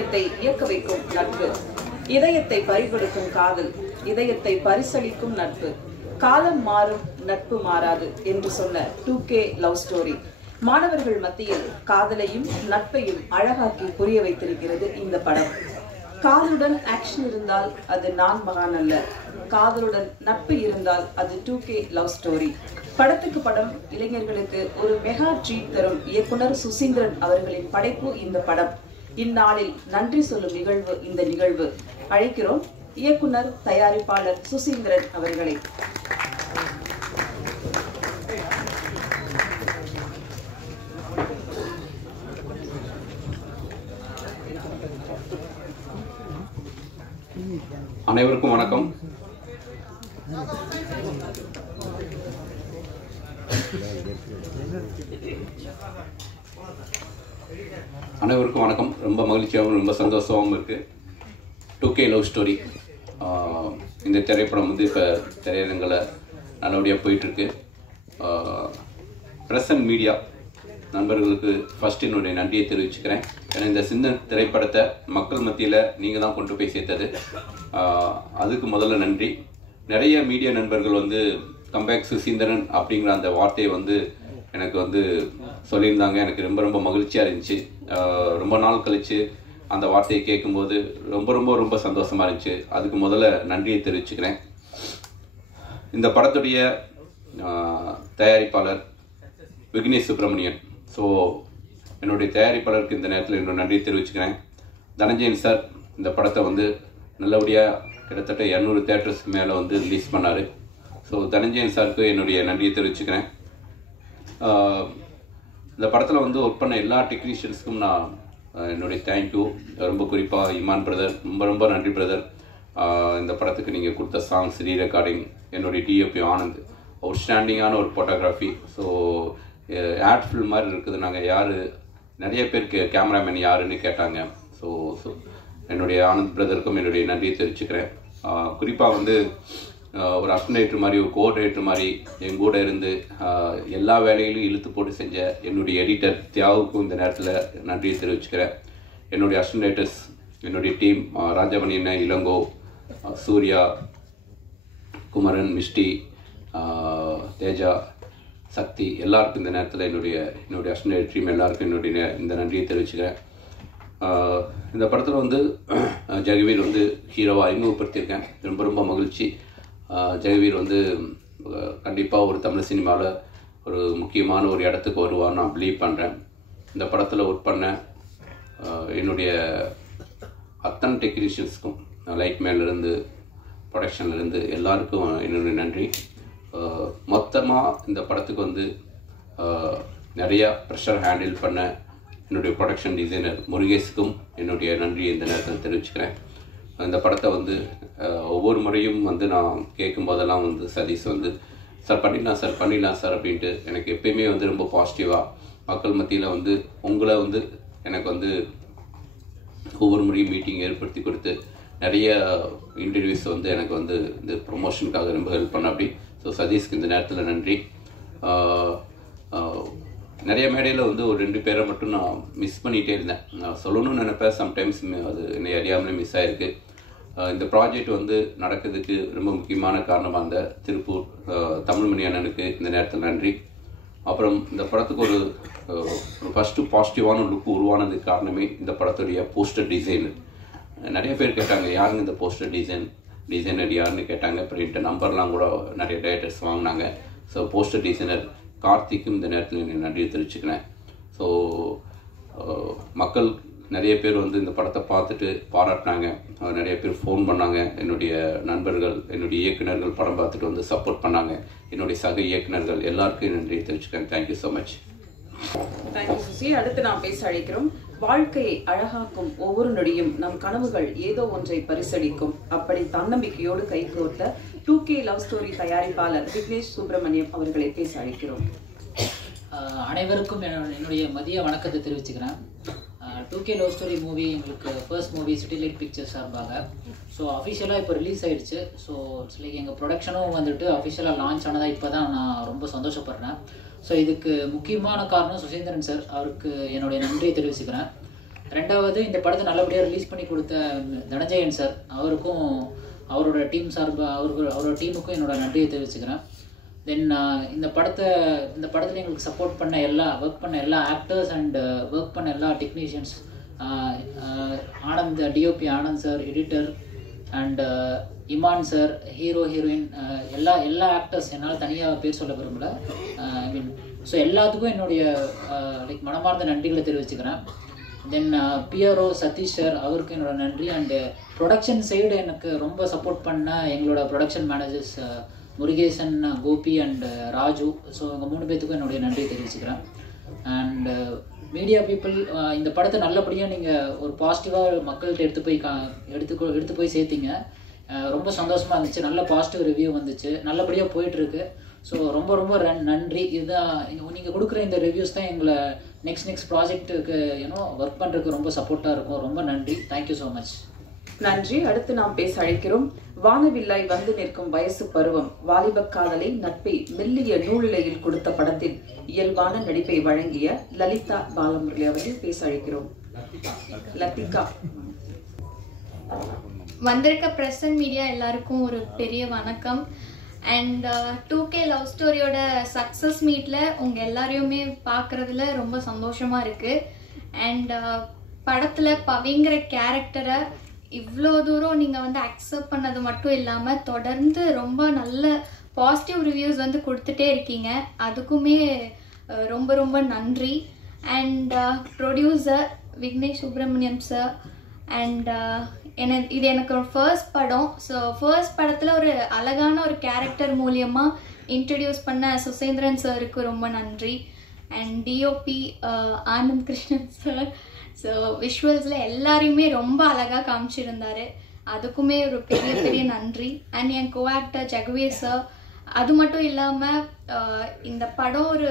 இதயத்தை இயக்க வைக்கும் நட்பு, இதயத்தை பறிகொடுக்கும் காதல், இதயத்தை பரிசளிக்கும் நட்பு. காலம் மாறும், நட்பு மாறாது என்று சொன்ன 2K லவ் ஸ்டோரி மாணவர்கள் மத்தியில் காதலையும் நட்பையும் அழகாக்கி புரிய வைத்திருக்கிறது இந்த படம். காதலுடன் ஆக்ஷன் இருந்தால் அது நான் மகான் அல்ல, காதலுடன் நட்பு இருந்தால் அது 2K லவ் ஸ்டோரி. படத்துக்கு படம் இளைஞர்களுக்கு ஒரு மெகா ட்ரீட் தரும் இயக்குனர் சுசீந்திரன் அவர்களின் படைப்பு இந்த படம். இந்நாளில் நன்றி சொல்லும் நிகழ்வு இந்த நிகழ்வு. அழைக்கிறோம் இயக்குனர் தயாரிப்பாளர் சுசீந்திரன் அவர்களை. அனைவருக்கும் வணக்கம். அனைவருக்கும் வணக்கம். ரொம்ப மகிழ்ச்சியாகவும் ரொம்ப சந்தோஷமாகவும் இருக்கு. 2K லவ் ஸ்டோரி இந்த திரைப்படம் வந்து இப்போ திரையரங்கில் நல்லபடியாக போயிட்டுருக்கு. ப்ரெஸ் அண்ட் மீடியா நண்பர்களுக்கு ஃபஸ்ட் என்னுடைய நன்றியை தெரிவிச்சுக்கிறேன். ஏன்னா இந்த சின்ன திரைப்படத்தை மக்கள் மத்தியில் நீங்கள் தான் கொண்டு போய் சேர்த்தது, அதுக்கு முதல்ல நன்றி. நிறைய மீடியா நண்பர்கள் வந்து கம்பேக் சுசீந்திரன் அப்படிங்கிற அந்த வார்த்தையை வந்து எனக்கு வந்து சொல்லியிருந்தாங்க. எனக்கு ரொம்ப ரொம்ப மகிழ்ச்சியாக இருந்துச்சு. ரொம்ப நாள் கழித்து அந்த வார்த்தையை கேட்கும்போது ரொம்ப ரொம்ப ரொம்ப சந்தோஷமாக இருந்துச்சு. அதுக்கு முதல்ல நன்றியை தெரிவிச்சுக்கிறேன். இந்த படத்துடைய தயாரிப்பாளர் விக்னேஷ் சுப்ரமணியன். ஸோ என்னுடைய தயாரிப்பாளருக்கு இந்த நேரத்தில் என்னோட நன்றியை தெரிவிச்சுக்கிறேன். தனஞ்சயன் சார் இந்த படத்தை வந்து நல்லபடியாக கிட்டத்தட்ட 200 தியேட்டர்ஸ்க்கு மேலே வந்து ரிலீஸ் பண்ணார். ஸோ தனஞ்சயன் சாருக்கு என்னுடைய நன்றியை தெரிவிச்சுக்கிறேன். இந்த படத்தில் வந்து ஒர்க் பண்ண எல்லா டெக்னீஷியன்ஸுக்கும் நான் என்னுடைய தேங்க்யூ. ரொம்ப குறிப்பாக இமான் பிரதர், ரொம்ப ரொம்ப நன்றி பிரதர். இந்த படத்துக்கு நீங்கள் கொடுத்த சாங்ஸ், ரீ ரெக்கார்டிங், என்னுடைய டிஎப்பி ஆனந்த், அவுட்ஸ்டாண்டிங்கான ஒரு ஃபோட்டோகிராஃபி. ஸோ ஆட் ஃபில்ம் மாதிரி இருக்குது. நாங்கள் யார் நிறைய பேருக்கு கேமராமேன் யாருன்னு கேட்டாங்க. ஸோ என்னுடைய ஆனந்த் பிரதருக்கும் என்னுடைய நன்றியை தெரிவிச்சுக்கிறேன். குறிப்பாக வந்து ஒரு அசிஸ்டன்ட் மாதிரி, ஒரு கோஆர்டினேட்டர் மாதிரி என் கூட இருந்து எல்லா வேலைகளையும் இழுத்து போட்டு செஞ்ச என்னுடைய எடிட்டர் தியாவுக்கும் இந்த நேரத்தில் நன்றியை தெரிவிச்சுக்கிறேன். என்னுடைய அசிஸ்டன்டேட்டர்ஸ், என்னுடைய டீம் ராஜமணி அண்ணன், இளங்கோ, சூர்யா, குமரன், மிஸ்டி, தேஜா, சக்தி, எல்லாருக்கும் இந்த நேரத்தில் என்னுடைய அசிஸ்டன்ட் டீம் எல்லாருக்கும் என்னுடைய இந்த நன்றியை தெரிவிச்சுக்கிறேன். இந்த படத்தில் வந்து ஜெகவீர் வந்து ஹீரோவாக அறிமுகப்படுத்தியிருக்கேன். ரொம்ப ரொம்ப மகிழ்ச்சி. ஜெகவீர் வந்து கண்டிப்பாக ஒரு தமிழ் சினிமாவில் ஒரு முக்கியமான ஒரு இடத்துக்கு வருவான்னு நான் பிலீவ் பண்ணுறேன். இந்த படத்தில் ஒர்க் பண்ண என்னுடைய அத்தனை டெக்னீஷியன்ஸ்க்கும், லைட் மேன்லேருந்து ப்ரொடக்ஷன்லேருந்து எல்லாருக்கும் என்னுடைய நன்றி. மொத்தமாக இந்த படத்துக்கு வந்து நிறையா ப்ரெஷர் ஹேண்டில் பண்ண என்னுடைய ப்ரொடக்ஷன் டிசைனர் முருகேஷுக்கும் என்னுடைய நன்றியை இந்த நேரத்தில் தெரிவிச்சுக்கிறேன். இந்த படத்தை வந்து ஒவ்வொரு முறையும் வந்து நான் கேட்கும் போதெல்லாம் வந்து சதீஷ் வந்து சார் பண்ணிடலாம் சார் அப்படின்ட்டு எனக்கு எப்பயுமே வந்து ரொம்ப பாசிட்டிவாக மக்கள் மத்தியில் வந்து உங்களை வந்து எனக்கு வந்து ஒவ்வொரு முறையும் மீட்டிங் ஏற்படுத்தி கொடுத்து நிறைய இன்டர்வியூஸ் வந்து எனக்கு வந்து இந்த ப்ரொமோஷனுக்காக ரொம்ப ஹெல்ப் பண்ண அப்படி. ஸோ சதீஷ்க்கு இந்த நேரத்தில் நன்றி. நிறைய மேடையில் வந்து ஒரு 2 பேரை மட்டும் நான் மிஸ் பண்ணிகிட்டே இருந்தேன். நான் சொல்லணும்னு நினைப்பேன், சம்டைம்ஸ் அது என்னை அறியாமலே மிஸ் ஆகிருக்கு. இந்த ப்ராஜெக்ட் வந்து நடக்கிறதுக்கு ரொம்ப முக்கியமான காரணமாக இருந்த திருப்பூர் தமிழ்மணி அண்ணனுக்கு இந்த நேரத்தில் நன்றி. அப்புறம் இந்த படத்துக்கு ஒரு ஃபஸ்ட்டு பாசிட்டிவான லுக் உருவானதுக்கு காரணமே இந்த படத்துடைய போஸ்டர் டிசைனர். நிறைய பேர் கேட்டாங்க, யாருங்க இந்த போஸ்டர் டிசைனர் யாருன்னு கேட்டாங்க. அப்புறம் என்கிட்ட நம்பர்லாம் கூட நிறைய டைரக்டர்ஸ் வாங்கினாங்க. ஸோ போஸ்டர் டிசைனர் கார்த்திக்கும் இந்த நேரத்தில் என்னை நன்றியை தெரிவிச்சுக்கிறேன். ஸோ மக்கள் நிறைய பேர் வந்து இந்த படத்தை பார்த்துட்டு பாராட்டினாங்க. நிறைய பேர் ஃபோன் பண்ணாங்க. என்னுடைய நண்பர்கள், என்னுடைய இயக்குநர்கள் படம் பார்த்துட்டு வந்து சப்போர்ட் பண்ணாங்க. என்னுடைய சக இயக்குநர்கள் எல்லாருக்கும் நன்றியை தெரிவிச்சுக்கிறேன். Thank you so much. Thank you Suchi. அடுத்து நாம் பேச அழைக்கிறோம். வாழ்க்கையை அழகாக்கும் ஒவ்வொரு நொடியும் நம் கனவுகள் ஏதோ ஒன்றை பரிசளிக்கும். அப்படி தன்னம்பிக்கையோடு கைகோர்த்த 2K லவ் ஸ்டோரி தயாரிப்பாளர் விக்னேஷ் சுப்ரமணியம் அவர்களை பேச அழைக்கிறோம். அனைவருக்கும் என்னுடைய மதிய வணக்கத்தை தெரிவிச்சுக்கிறேன். 2K லவ் ஸ்டோரி மூவி எங்களுக்கு first movie city light pictures சார்பாக. ஸோ அஃபிஷியலாக இப்போ ரிலீஸ் ஆகிடுச்சு. ஸோ இட்ஸ் லைக் எங்கள் ப்ரொடக்ஷனும் வந்துட்டு அஃபிஷியலாக லான்ச் ஆனதாக இப்போ தான் நான் ரொம்ப சந்தோஷப்படுறேன். ஸோ இதுக்கு முக்கியமான காரணம் சுசீந்திரன் சார், அவருக்கு என்னுடைய நன்றியை தெரிவிச்சுக்கிறேன். ரெண்டாவது இந்த படத்தை நல்லபடியாக ரிலீஸ் பண்ணி கொடுத்த தனஞ்சயன் சார், அவருக்கும் அவரோட டீம் சார்பாக அவரோட டீமுக்கும் என்னோட நன்றியை தெரிவிச்சுக்கிறேன். தென் இந்த படத்தில் எங்களுக்கு சப்போர்ட் பண்ண ஒர்க் பண்ண எல்லா ஆக்டர்ஸ் அண்ட் ஒர்க் பண்ண எல்லா technicians, Anand DOP Anand sir, editor and Imman sir, hero heroine, எல்லா ஆக்டர்ஸ், என்னால் தனியாக பேர் சொல்ல விரும்பல. ஐ மீன் ஸோ எல்லாத்துக்கும் என்னுடைய மனமார்ந்த நன்றிகளை தெரிவிச்சுக்கிறேன். தென் பிஆர்ஓ சதீஷ் சார், அவருக்கு என்னோட நன்றி. அண்டு ப்ரொடக்ஷன் சைடு எனக்கு ரொம்ப சப்போர்ட் பண்ண எங்களோட production managers Murugesan, Gopi and Raju, so இவங்க 3 பேர்த்துக்கும் என்னுடைய நன்றி தெரிவிச்சுக்கிறேன். அண்டு மீடியா பீப்புள், இந்த படத்தை நல்லபடியாக நீங்கள் ஒரு பாசிட்டிவாக மக்கள்கிட்ட எடுத்து போய் சேர்த்தீங்க. ரொம்ப சந்தோஷமாக இருந்துச்சு. நல்ல பாசிட்டிவ் ரிவ்யூ வந்துச்சு, நல்லபடியாக போயிட்டுருக்கு. ஸோ ரொம்ப ரொம்ப நன்றி. இதுதான் நீங்கள் கொடுக்குற இந்த ரிவ்யூஸ் தான் எங்களை நெக்ஸ்ட் ப்ராஜெக்ட்டுக்கு ஒர்க் பண்ணுறதுக்கு ரொம்ப சப்போர்ட்டாக இருக்கும். ரொம்ப நன்றி. Thank you so much. நன்றி. அடுத்து நாம் பேச அழைக்கிறோம். வானவில்லாய் வந்து நிற்கும் வயசு பருவம், வாலிப காதலை நட்பை மெல்லிய நூலிலையில் கொடுத்த படத்தில் இயல்பான நடிப்பை வழங்கிய லலிதா பாலமுரளி அவர்கள் பேச அழைக்கிறோம். லத்திகா. வந்திருக்க பிரஸ் அண்ட் மீடியா எல்லாருக்கும் ஒரு பெரிய வணக்கம். அண்ட் 2K லவ் ஸ்டோரியோட சக்ஸஸ் மீட்டில் உங்கள் எல்லாரையுமே பார்க்குறதுல ரொம்ப சந்தோஷமாக இருக்குது. அண்ட் படத்தில் பவிங்கிற கேரக்டரை இவ்வளோ தூரம் நீங்கள் வந்து அக்செப்ட் பண்ணது மட்டும் இல்லாமல் தொடர்ந்து ரொம்ப நல்ல பாசிட்டிவ் ரிவ்யூஸ் வந்து கொடுத்துட்டே இருக்கீங்க. அதுக்குமே ரொம்ப ரொம்ப நன்றி. And producer Vignesh Subramaniam sir, and இது எனக்கு ஒரு ஃபர்ஸ்ட் படம். ஸோ ஃபர்ஸ்ட் படத்தில் ஒரு அழகான ஒரு கேரக்டர் மூலியமாக இன்ட்ரடியூஸ் பண்ண சுசேந்திரன் சாருக்கு ரொம்ப நன்றி. And DOP Anand Krishnan sir, so விஷுவல்ஸில் எல்லாரையுமே ரொம்ப அழகாக காமிச்சிருந்தாரு, அதுக்குமே ஒரு பெரிய பெரிய நன்றி. அண்ட் என் கோ ஆக்டர் ஜெகவீர் சார். அது மட்டும் இல்லாமல் இந்த படம் ஒரு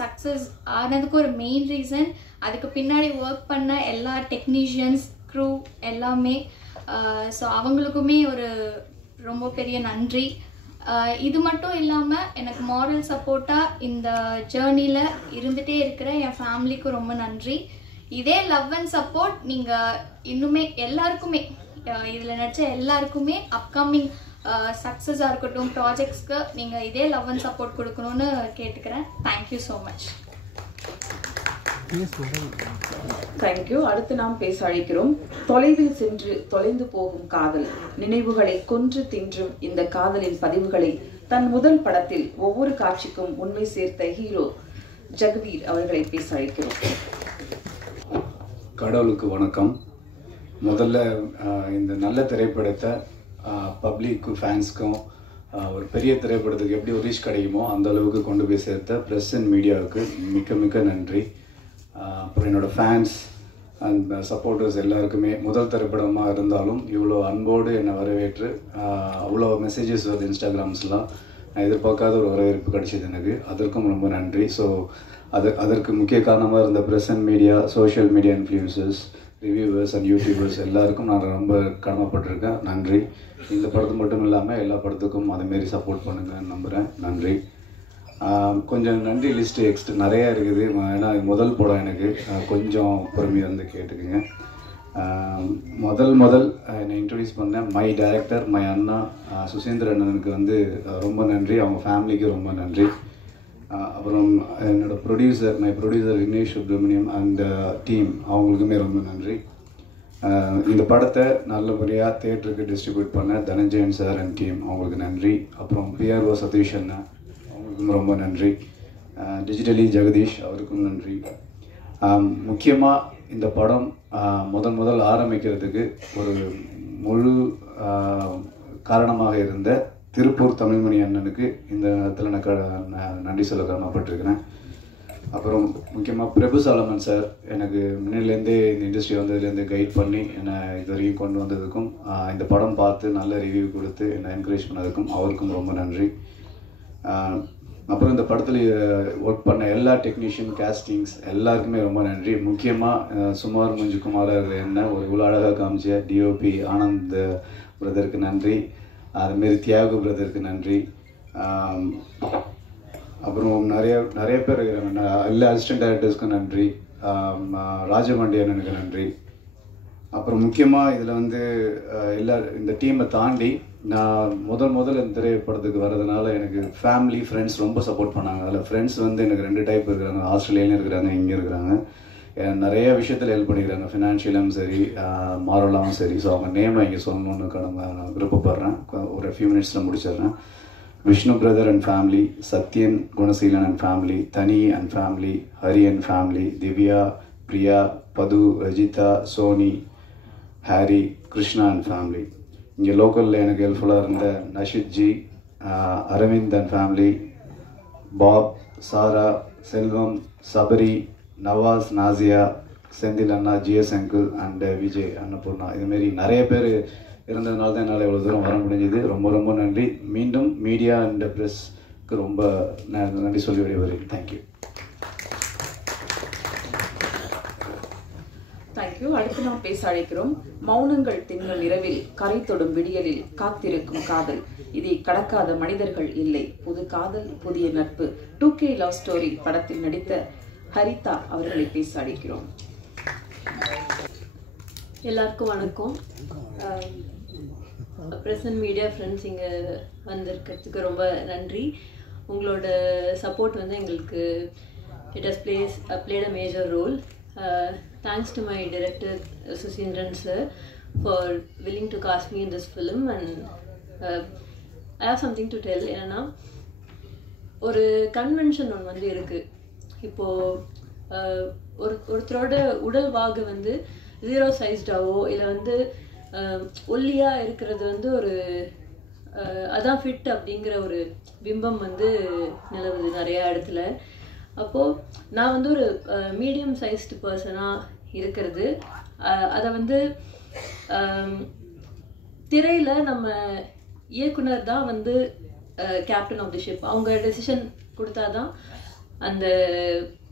சக்ஸஸ் ஆனதுக்கு ஒரு மெயின் ரீசன் அதுக்கு பின்னாடி ஒர்க் பண்ண எல்லா டெக்னீஷியன்ஸ், க்ரூ எல்லாமே. ஸோ அவங்களுக்குமே ஒரு ரொம்ப பெரிய நன்றி. இது மட்டும் இல்லாமல் எனக்கு மாரல் சப்போர்ட்டாக இந்த ஜேர்னியில் இருந்துகிட்டே இருக்கிற என் ஃபேமிலிக்கு ரொம்ப நன்றி. இதே லவ் அண்ட் சப்போர்ட் நீங்கள் இன்னுமே எல்லாருக்குமே, இதில் நடிச்ச எல்லாருக்குமே அப்கமிங் சக்ஸஸாக இருக்கட்டும், ப்ராஜெக்ட்ஸ்க்கு நீங்கள் இதே லவ் அண்ட் சப்போர்ட் கொடுக்கணும்னு கேட்டுக்கிறேன். Thank you so much. தேங்க்யூ. அடுத்து நாம் பேச அழைக்கிறோம். தொலைவில் சென்று தொலைந்து போகும் காதல், நினைவுகளை கொன்று தின்றும் இந்த காதலின் பதிவுகளை தன் முதல் படத்தில் ஒவ்வொரு காட்சிக்கும் உண்மை சேர்த்த ஹீரோ ஜெகவீர் அவர்களை பேச அழைக்கிறோம். கடவுளுக்கு வணக்கம். முதல்ல இந்த நல்ல திரைப்படத்தை பப்ளிக்கு, ஃபேன்ஸ்க்கும் ஒரு பெரிய திரைப்படத்துக்கு எப்படி ஒரு ரீச் கிடைக்குமோ அந்த அளவுக்கு கொண்டு போய் சேர்த்த ப்ரெஸ் அண்ட் மீடியாவுக்கு மிக்க மிக்க நன்றி. அப்புறம் என்னோடய ஃபேன்ஸ் அண்ட் சப்போர்ட்டர்ஸ் எல்லாருக்குமே முதல் திரைப்படமாக இருந்தாலும் இவ்வளோ அன்போடு என்னை வரவேற்று அவ்வளோ மெசேஜஸ் வருது இன்ஸ்டாகிராம்ஸ்லாம், நான் எதிர்பார்க்காத ஒரு வரவேற்பு கிடைச்சிது எனக்கு, அதற்கும் ரொம்ப நன்றி. ஸோ அதற்கு முக்கிய காரணமாக இருந்த press and media, social media influencers, reviewers and YouTubers எல்லாருக்கும் நான் ரொம்ப கடமைப்பட்டிருக்கேன். நன்றி. இந்த படத்து மட்டும் இல்லாமல் எல்லா படத்துக்கும் அதேமாரி சப்போர்ட் பண்ணுங்கன்னு நம்புகிறேன். நன்றி. கொஞ்சம் நன்றி லிஸ்ட்டு நிறையா இருக்குது, ஏன்னா முதல் படம் எனக்கு, கொஞ்சம் பொறுமையாக வந்து கேட்டுக்குங்க. முதல் என்னை இன்ட்ரடியூஸ் பண்ண மை டைரக்டர், மை அண்ணா சுசேந்திர அண்ணனுக்கு வந்து ரொம்ப நன்றி, அவங்க ஃபேமிலிக்கு ரொம்ப நன்றி. அப்புறம் என்னோடய producer, my producer Vignesh Subramaniam and team, அவங்களுக்குமே ரொம்ப நன்றி. இந்த படத்தை நல்லபடியாக தியேட்டருக்கு டிஸ்ட்ரிபியூட் பண்ண தனஞ்சயன் சார் அண்ட் டீம், அவங்களுக்கு நன்றி. அப்புறம் பிஆர்ஓ சதீஷ் அண்ணா, அவங்களுக்கும் ரொம்ப நன்றி. டிஜிட்டலி ஜெகதீஷ், அவருக்கும் நன்றி. முக்கியமாக இந்த படம் முதல் ஆரம்பிக்கிறதுக்கு ஒரு முழு காரணமாக இருந்த திருப்பூர் தமிழ்மணி அண்ணனுக்கு இந்த நேரத்தில் நான் நன்றி சொல்ல கடமைப்பட்டிருக்கிறேன். அப்புறம் முக்கியமாக பிரபு சாலமன் சார், எனக்கு முன்னிலேருந்தே இந்த இண்டஸ்ட்ரி வந்ததுலேருந்து கைட் பண்ணி என்னை இது வரைக்கும் கொண்டு வந்ததுக்கும், இந்த படம் பார்த்து நல்ல ரிவ்யூ கொடுத்து என்னை என்கரேஜ் பண்ணதுக்கும் அவருக்கும் ரொம்ப நன்றி. அப்புறம் இந்த படத்தில் ஒர்க் பண்ண எல்லா டெக்னீஷியன், கேஸ்டிங்ஸ் எல்லாருக்குமே ரொம்ப நன்றி. முக்கியமாக சுமார் முஞ்சுக்குமாராக இருக்கிற என்ன ஒரு இவ்வளோ அழகாக காமிச்ச டிஓபி ஆனந்த் பிரதருக்கு நன்றி, அதுமாரி தியாகு பிரதருக்கு நன்றி. அப்புறம் நிறைய பேர் இருக்கிறாங்க, எல்லா அசிஸ்டன்ட் டைரக்டர்ஸ்க்கும் நன்றி. ராஜபாண்டி அண்ணனுக்கு நன்றி. அப்புறம் முக்கியமாக இதில் வந்து இந்த டீமை தாண்டி நான் முதல்ல இந்த திரைப்படத்துக்கு வர்றதுனால எனக்கு ஃபேமிலி ஃப்ரெண்ட்ஸ் ரொம்ப சப்போர்ட் பண்ணாங்க. அதில் ஃப்ரெண்ட்ஸ் வந்து எனக்கு 2 டைப் இருக்கிறாங்க. ஆஸ்திரேலியாலையும் இருக்கிறாங்க, இங்கே இருக்கிறாங்க. நிறைய விஷயத்தில் ஹெல்ப் பண்ணிக்கிறாங்க, ஃபினான்ஷியலும் சரி, மாரலாகவும் சரி. ஸோ அவங்க நேமை இங்கே சொல்லணுன்னு நான் விருப்பப்படுறேன். ஒரு ஃபியூ மினிட்ஸில் முடிச்சிடுறேன். Vishnu brother and family, Sathyan Gunaseelan and family, Thani and family, Hari and family, Divya, Priya, Padhu, Rajitha, Soni, Harry, Krishna and family. இங்கே லோக்கலில் எனக்கு ஹெல்ப்ஃபுல்லாக இருந்த Nashith ji, Aravind and family, Bob, Sarah, Selvam, Sabari, Nawaz, Nasiya, Senthil அண்ணா, GS uncle and Vijay, Annapoorna, இதுமாரி நிறைய பேர் இருந்ததுனால தான் என்னால் இவ்வளோ தூரம் வர முடிஞ்சது. ரொம்ப ரொம்ப நன்றி. மீண்டும் மீடியா அண்ட் ப்ரெஸ்க்கு ரொம்ப நன்றி சொல்லி விடைபெறுகிறேன். தேங்க்யூ. தேங்க்யூ. அடுத்து நாம் பேச அழைக்கிறோம். மௌனங்கள் தின்னும் இரவில், கரை தொடும் விடியலில் காத்திருக்கும் காதல், இதை கடக்காத மனிதர்கள் இல்லை, புது காதல் புதிய நட்பு, 2K லவ் ஸ்டோரி படத்தில் நடித்த ஹரிதா அவர்களை பேச அழைக்கிறோம். எல்லாருக்கும் வணக்கம். பிரசன்ட் மீடியா ஃப்ரெண்ட்ஸ் இங்கே வந்திருக்கிறதுக்கு ரொம்ப நன்றி. உங்களோட சப்போர்ட் வந்து எங்களுக்கு it has played a major role. Thanks to my director Susindran sir for willing to cast me in this film, and I have something to tell. ஏன்னா ஒரு கன்வென்ஷன் ஒன்று வந்து இருக்குது. இப்போது ஒருத்தரோட உடல் வாகு வந்து 0 சைஸ்டாவோ இல்லை வந்து ஒல்லியாக இருக்கிறது வந்து ஒரு அதான் ஃபிட் அப்படிங்கிற ஒரு பிம்பம் வந்து நிலவுது நிறையா இடத்துல. அப்போது நான் வந்து ஒரு மீடியம் சைஸ்டு பர்சனாக இருக்கிறது, அதை வந்து திரையில் நம்ம இயக்குனர் தான் வந்து கேப்டன் ஆஃப் தி ஷிப். அவங்க டெசிஷன் கொடுத்தாதான் அந்த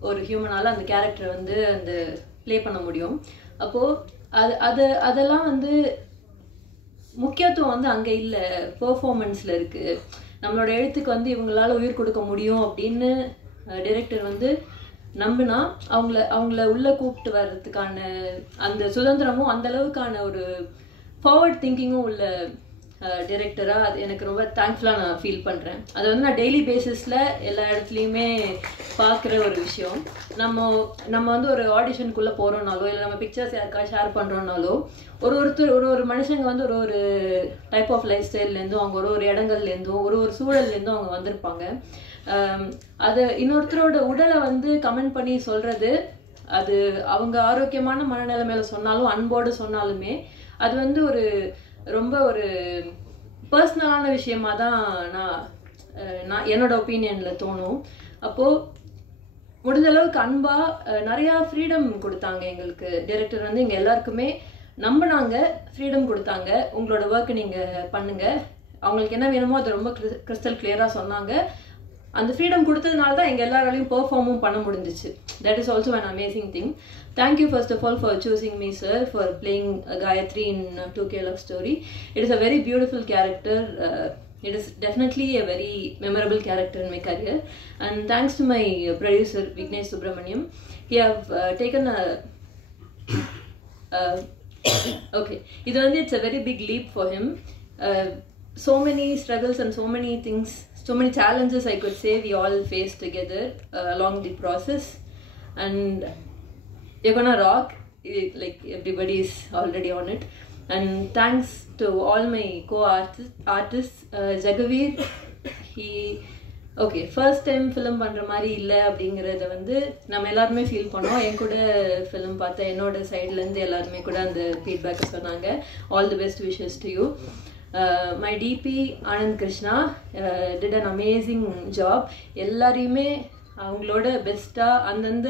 ஒரு ஹியூமனால் அந்த கேரக்டரை வந்து அந்த ப்ளே பண்ண முடியும். அப்போது அதெல்லாம் வந்து முக்கியத்துவம் வந்து அங்கே இல்லை, பெர்ஃபார்மன்ஸில் இருக்குது. நம்மளோட எழுத்துக்கு வந்து இவங்களால உயிர் கொடுக்க முடியும் அப்படின்னு டைரக்டர் வந்து நம்பினா அவங்கள உள்ளே கூப்பிட்டு வர்றதுக்கான அந்த சுதந்திரமும் அந்த அளவுக்கான ஒரு ஃபார்வர்ட் திங்கிங்கும் உள்ள டைரக்டராக அது எனக்கு ரொம்ப தேங்க்ஃபுல்லாக நான் ஃபீல் பண்ணுறேன். அதை வந்து நான் டெய்லி பேசிஸில் எல்லா இடத்துலையுமே பார்க்குற ஒரு விஷயம். நம்ம வந்து ஒரு ஆடிஷனுக்குள்ளே போகிறோன்னாலோ இல்லை நம்ம பிக்சர்ஸ் யாருக்கா ஷேர் பண்ணுறோன்னாலோ ஒரு மனுஷங்க வந்து ஒரு டைப் ஆஃப் லைஃப் ஸ்டைல்லேருந்தும் அவங்க ஒரு இடங்கள்லேருந்தும் ஒரு சூழல்லேருந்தும் அவங்க வந்திருப்பாங்க. அது இன்னொருத்தரோட உடலை வந்து கமெண்ட் பண்ணி சொல்கிறது, அது அவங்க ஆரோக்கியமான மனநிலைமையில சொன்னாலும் அன்போடு சொன்னாலுமே அது வந்து ரொம்ப ஒரு பர்சனலான விஷயமா தான் நான் என்னோட ஒப்பீனியனில் தோணும். அப்போது முடிஞ்ச அளவுக்கு அன்பாக நிறையா ஃப்ரீடம் கொடுத்தாங்க எங்களுக்கு. டைரக்டர் வந்து எங்கள் எல்லாருக்குமே நம்பினாங்க, ஃப்ரீடம் கொடுத்தாங்க. உங்களோட ஒர்க்கு நீங்கள் பண்ணுங்கள், அவங்களுக்கு என்ன வேணுமோ அதை ரொம்ப கிறிஸ்டல் கிளியராக சொன்னாங்க. அந்த ஃப்ரீடம் கொடுத்ததுனால தான் எங்கள் எல்லாராலையும் பெர்ஃபார்மும் பண்ண முடிஞ்சிச்சு. That is also an amazing thing. Thank you first of all for choosing me, sir, for playing Gayatri in 2K Love Story. It is a very beautiful character. It is definitely a very memorable character in my career. And thanks to my producer Vignesh Subramaniam. He have taken a okay. It's a very big leap for him. So many struggles and so many things, so many challenges I could say we all faced together along the process, and you're gonna rock it, like everybody is already on it. And thanks to all my co-artists, Jagaveer, he okay first time film பண்ற மாதிரி இல்லை அப்படிங்கிறத வந்து நம்ம எல்லாருமே feel பண்ணோம். என் கூட film பார்த்த என்னோட சைட்லேருந்து எல்லாருமே கூட அந்த ஃபீட்பேக்கை சொன்னாங்க. All the best wishes to you. My DP Anand Krishna did an amazing job. எல்லாரையுமே அவங்களோட பெஸ்ட்டாக அந்தந்த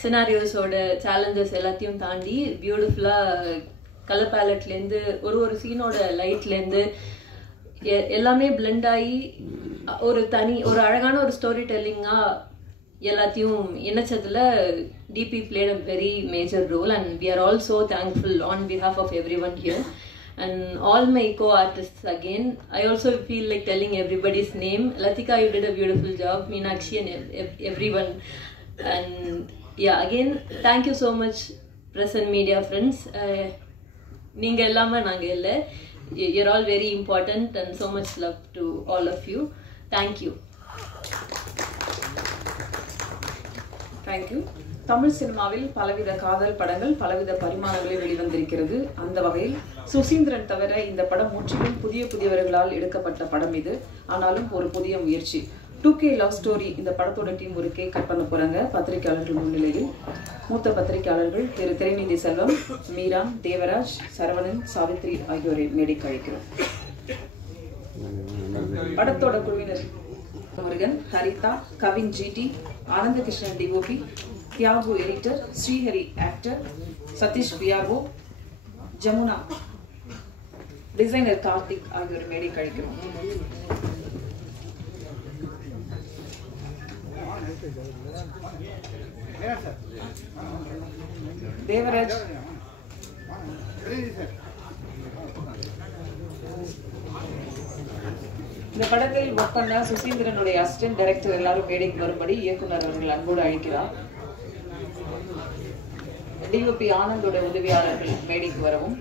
சினாரியோஸோட சேலஞ்சஸ் எல்லாத்தையும் தாண்டி பியூட்டிஃபுல்லாக கலர் பேலட்லேருந்து ஒரு சீனோட லைட்லேருந்து எல்லாமே பிளெண்ட் ஆகி ஒரு அழகான ஒரு ஸ்டோரி டெல்லிங்காக எல்லாத்தையும் இணைச்சதுல DP played a very major role, and we are all so thankful on behalf of everyone here and all my co-artists. Again, I also feel like telling everybody's name. Latika, you did a beautiful job. Meenakshi and everyone. And yeah, again, thank you so much, press and media friends. நீங்க எல்லாமே நாங்க இல்ல. You're all very important and so much love to all of you. Thank you. Thank you. Tamil சினிமாவில் பலவித காதல் படங்கள் பலவித பரிமாணங்களில் வெளிவந்திருக்கிறது. அந்த வகையில் சுசீந்திரன் தவிர இந்த படம் முற்றிலும் புதியவர்களால் எடுக்கப்பட்ட படம் இது. ஆனாலும் ஒரு புதிய முயற்சி. 2K லவ் ஸ்டோரி இந்த படத்தோட டீம் ஒரு கேக் கட் பண்ண போறாங்க பத்திரிகையாளர்கள் முன்னிலையில். மூத்த பத்திரிகையாளர்கள் திரு திரைநிதி செல்வம், மீரான், தேவராஜ், சரவணன், சாவித்ரி ஆகியோரை மேடைக்கு அழைக்கிறோம். படத்தோட குழுவினர் Murugan, Haritha, Kavin GD, Anandakrishnan DOP, Thiyagu editor, Srihari actor, Sathish பியாகோ, ஜமுனா டிசைனர், கார்த்திக் ஆகியோர் மேடை கழிக்கிறோம். தேவராஜ், இந்த படத்தில் ஒர்க் பண்ண சுசீந்திரனுடைய அசிஸ்டன்ட் டைரக்டர் எல்லாரும் மேடைக்கு வரும்படி இயக்குனர் அவர்கள் அன்போடு அழைக்கிறார். டிஓபி ஆனந்தோட உதவியாளர்கள் மேடைக்கு வரவும்.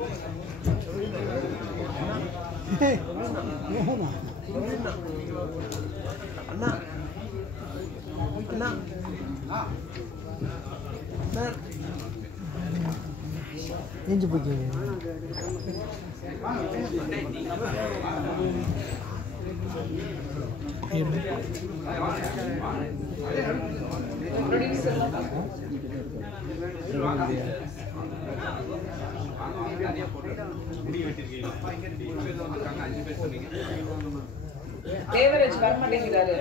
தேவராஜ் வரமாட்டேங்கிறாரு.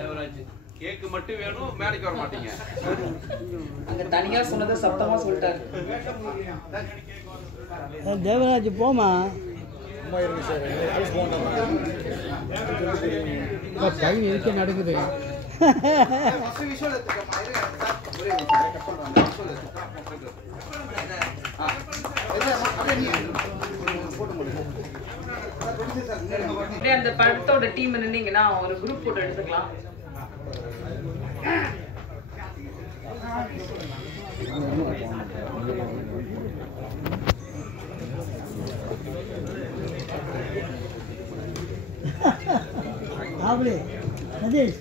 கேக்கு மட்டும் வேணும், மேடைக்கு வர மாட்டீங்க. அங்க தனியா சொன்னதை சத்தமா சொல்லிட்டாரு. தேவராஜ் போமா டைம் இருக்க நடக்குது. அந்த படத்தோட டீம் நின்னீங்கன்னா ஒரு குரூப் போட்டோ எடுத்துக்கலாம். ஆவலே சதீஷ்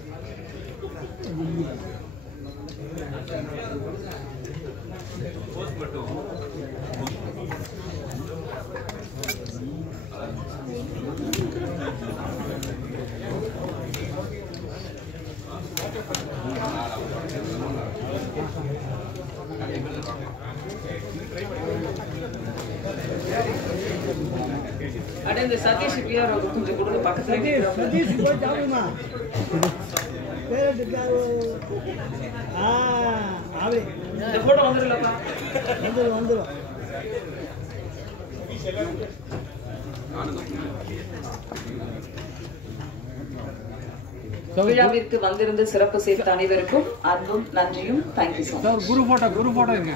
அடே சதீஷ் பிஆர் கொஞ்சம் கொடுங்க பக்கத்துல. சதீஷ் போய் தாவுமா பேரட்டு தாவு. ஆவலே இந்த போட்டோ வந்துருலப்பா. வந்துரும். விழாவிற்கு வந்திருந்து சிறப்பு செய்த அனைவருக்கும் அன்பும் நன்றியும். Thank you so much. Guru photo இருங்க.